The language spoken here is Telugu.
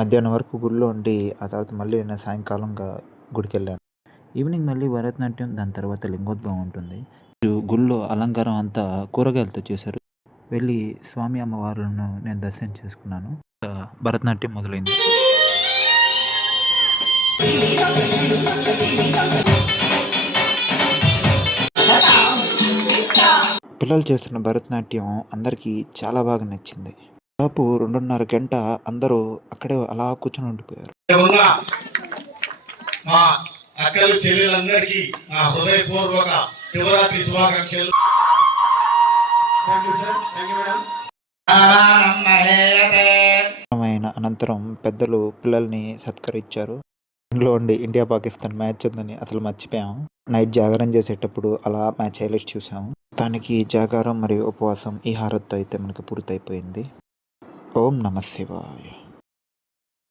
మధ్యాహ్నం వరకు గుడిలో ఉండి ఆ తర్వాత మళ్ళీ నేను సాయంకాలంగా గుడికి వెళ్ళాను. ఈవినింగ్ మళ్ళీ భరతనాట్యం, దాని తర్వాత లింగోద్భవం ఉంటుంది. గుడిలో అలంకారం అంతా కూరగాయలతో చేశారు. వెళ్ళి స్వామి అమ్మవార్లను నేను దర్శనం చేసుకున్నాను. భరతనాట్యం మొదలైంది. పిల్లలు చేస్తున్న భరతనాట్యం అందరికీ చాలా బాగా నచ్చింది. దాదాపు 2:30 గంట అందరూ అక్కడే అలా కూర్చొని ఉండిపోయారు. మా అక్కలు చెల్లెలందరికీ నా హృదయపూర్వక శివరాత్రి శుభాకాంక్షలు. అనంతరం పెద్దలు పిల్లల్ని సత్కరించారు. ఇంట్లో ఉండి ఇండియా పాకిస్తాన్ మ్యాచ్ ఉందని అసలు మర్చిపోయాము. నైట్ జాగారం చేసేటప్పుడు అలా మ్యాచ్ హైలైట్స్ చూసాము. దానికి జాగారం మరియు ఉపవాసం ఈ హారత్తో అయితే మనకు పూర్తయిపోయింది. ఓం నమ శివాయ.